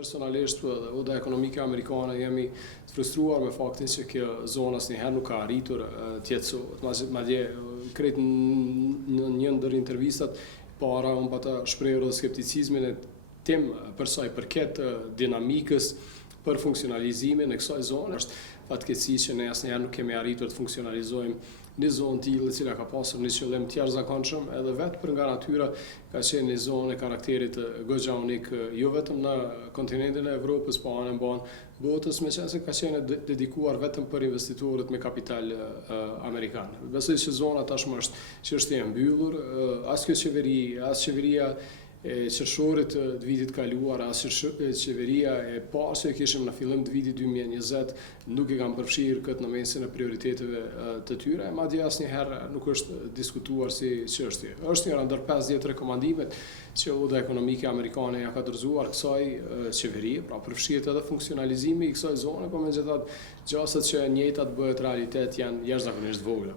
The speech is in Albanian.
Personalisht edhe oda ekonomike amerikane jemi të frustruar me faktin që kjo zonë asnjëherë nuk ka arritur të jetësohet. Madje krejt në një ndër intervistat para unë pata shprehur edhe skepticizmin e tim për sa i përket dinamikës për funksionalizimin e kësaj zone. Është fatkeqësi që ne asnjëherë nuk kemi arritur të funksionalizojmë një zonë tillë e cila ka pasur një qëllim të jashtëzakonshëm, edhe vetë për nga natyra ka qenë një zonë e karakterit goxha unik, jo vetëm në kontinentin e Evropës, po anë mban botës, meqense ka qenë dedikuar vetëm për investitorët me kapital amerikan. Besoj që zona tashmë është çështje e mbyllur, as kjo qeveri, as qeveria e qershorit të vitit kaluar, as qeveria e parë që kishim në fillim të vitit 2020 nuk e kanë përfshirë këtë në mesin e prioriteteve të tyre, madje asnjëherë nuk është diskutuar si çështje. Është njëra ndër 50 rekomandimet që oda ekonomike amerikane ja ka dorëzuar kësaj qeverie, pra përfshihet edhe funksionalizimi i kësaj zone, por megjithatë gjasat që e njëjtat bëhet realitet janë jashtëzakonisht vogla.